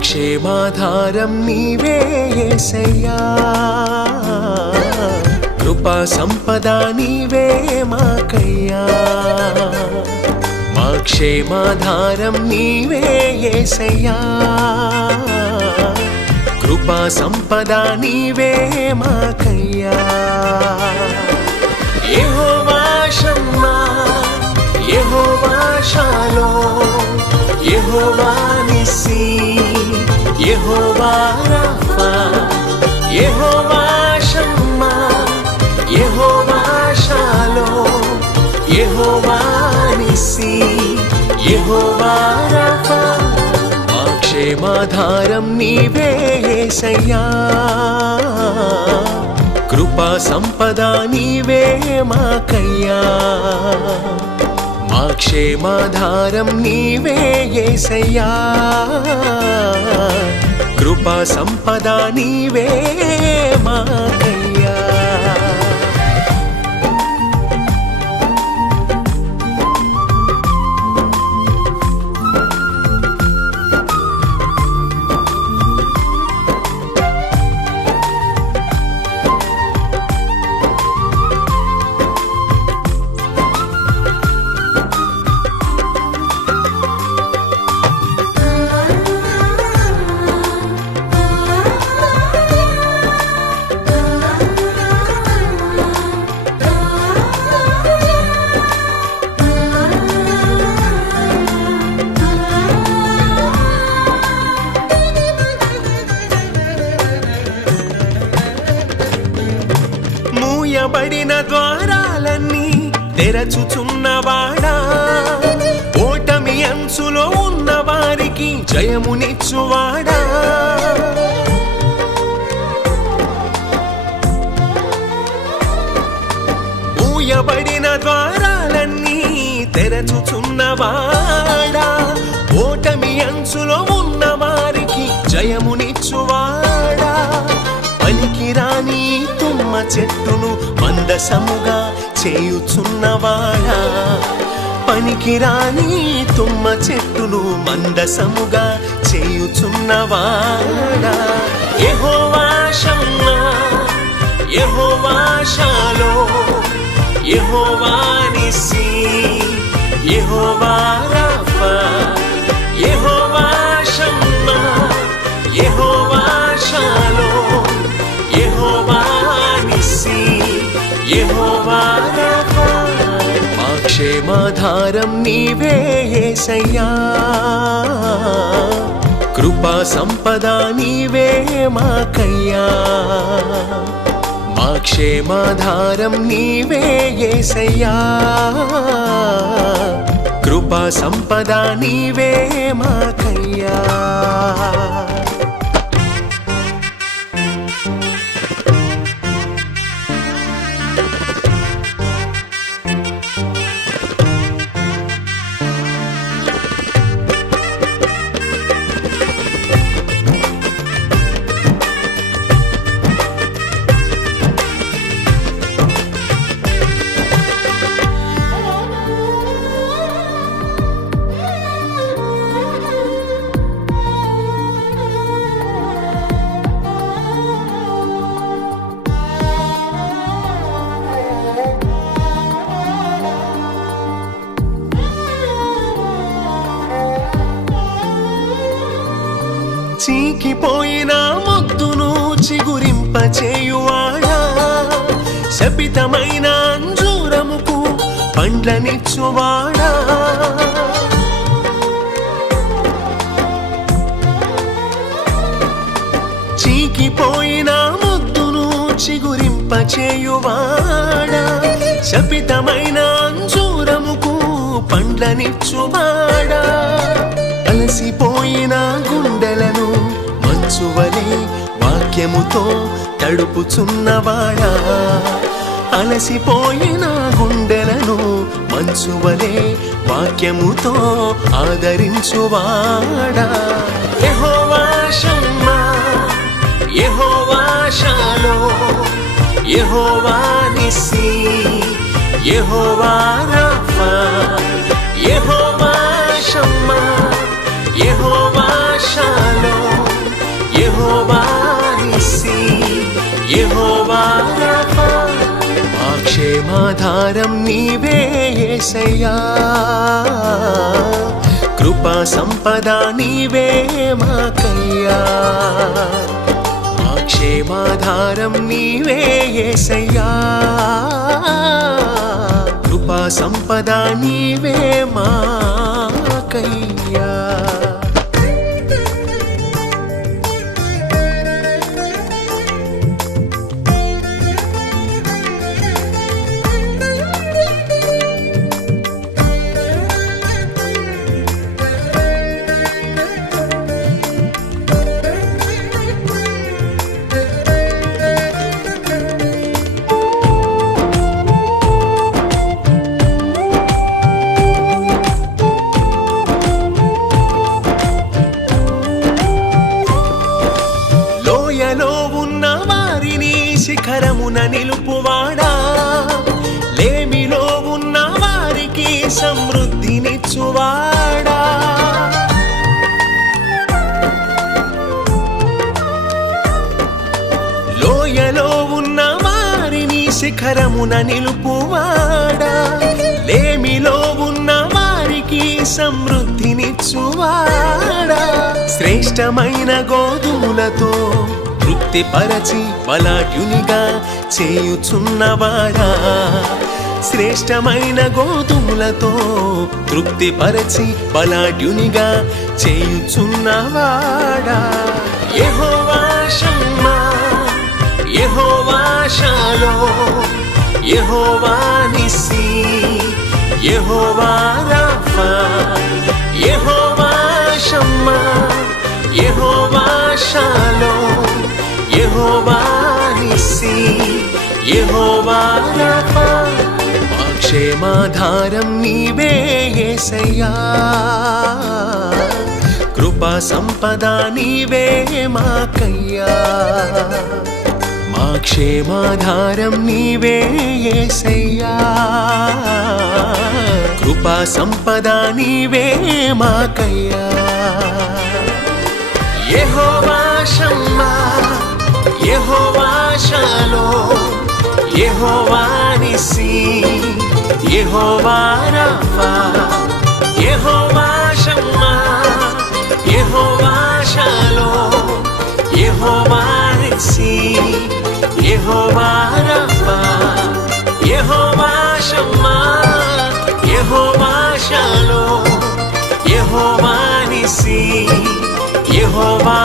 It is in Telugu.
క్షేమాధారం నీవే యేసయ్యా కృపా సంపద నీవే మాకయ్యా మా క్షేమాధారం నీవే యేసయ్యా కృపా సంపద నీవే మాకయ్యా యెహోవా షమ్మా యెహోవా షాలోమ్ యెహోవా నిస్సీ యెహోవా రఫా యెహోవా షమ్మా యెహోవా షాలోమ్ యెహోవా నిస్సీ యెహోవా రఫా మా క్షేమాధారం నీవే యేసయ్యా కృపా సంపద నీవే మాకయ్యా మా క్షేమాధారం నీవే యేసయ్యా కృపా సంపద నీవే మాకయ్యా మూయబడిన ద్వారాలన్నీ తెరచుచున్నవాడా ఓటమి అంచులో ఉన్న వారికి జయమునిచ్చువాడా మూయబడిన ద్వారాలన్నీ తెరచుచున్నవాడా ఓటమి అంచులో ఉన్న వారికి జయమునిచ్చువాడా పనికిరాని తుమ్మ చెట్టును మందసముగా చేయుచున్నవాడా పనికిరాని తుమ్మ చెట్టును మందసముగా చేయుచున్నవాడా యెహోవా షమ్మా యెహోవా షాలోమ్ యెహోవా నిస్సీ యెహోవా రఫా యెహోవా షమ్మా యెహోవా షాలోమ్ యెహోవా నిస్సీ యెహోవా రఫా మా క్షేమాధారం నీవే యేసయ్యా కృపా సంపద నీవే మాకయ్యా మా క్షేమాధారం నీవే యేసయ్యా కృపా సంపద నీవే మాకయ్యా చీకిపోయిన మొద్దును చిగురింపచేయువాడా శపితమైన అంజూరముకు పండ్లనిచ్చువాడా చీకిపోయిన మొద్దును చిగురింపచేయువాడా శపితమైన అంజూరముకు పండ్లనిచ్చువాడా అలసిపోయిన గుండెలను మంచువలే వాక్యముతో తడుపుచున్నవాడా అలసిపోయిన గుండెలను మంచువలే వాక్యముతో ఆదరించువాడా యెహోవా షమ్మా యెహోవా షాలోమ్ యెహోవా నిస్సీ యెహోవా రఫా యెహోవా షమ్మా యెహోవా షాలోమ్ క్షేమాధారం నీవే యేసయ్యా, కృపా సంపద నీవే మాకయ్యా. మా క్షేమాధారం నీవే యేసయ్యా, కృపా సంపద నీవే మాకయ్యా. లోయలో ఉన్న వారిని శిఖరమున నిలుపువాడా, లేమిలో ఉన్న వారికి సమృద్ధినిచ్చువాడా. లోయలో ఉన్న వారిని శిఖరమున నిలుపువాడా, లేమిలో ఉన్న వారికి సమృద్ధినిచ్చువాడా. శ్రేష్టమైన గోధుమలతో తృప్తిపరచి బలాఢ్యునిగా చేయుచున్నవాడా, శ్రేష్టమైన గోధుమలతో తృప్తిపరచి బలాఢ్యునిగా చేయుచున్నవాడా. యెహోవా షమ్మా, యెహోవా షాలోమ్, యెహోవా నిస్సీ, యెహోవా రాఫా, యెహోవా షమ్మా, యెహోవా షాలోమ్, యెహోవా నిస్సీ, యెహోవా రాఫా. మా క్షేమాధారం నీవే యేసయ్యా, కృపా సంపద నీవే మాకయ్యా. మా క్షేమాధారం నీవే యేసయ్యా, కృపా సంపద నీవే మాకయ్యా. యెహోవా షమ్మా, యెహోవా షాలోమ్, యెహోవా నిస్సీ, యెహోవా రాఫా, యెహోవా షమ్మా, యెహోవా షాలోమ్, యెహోవా నిస్సీ, యెహోవా రాఫా, యెహోవా షమ్మా, యెహోవా షాలోమ్, యెహోవా నిస్సీ, యెహోవా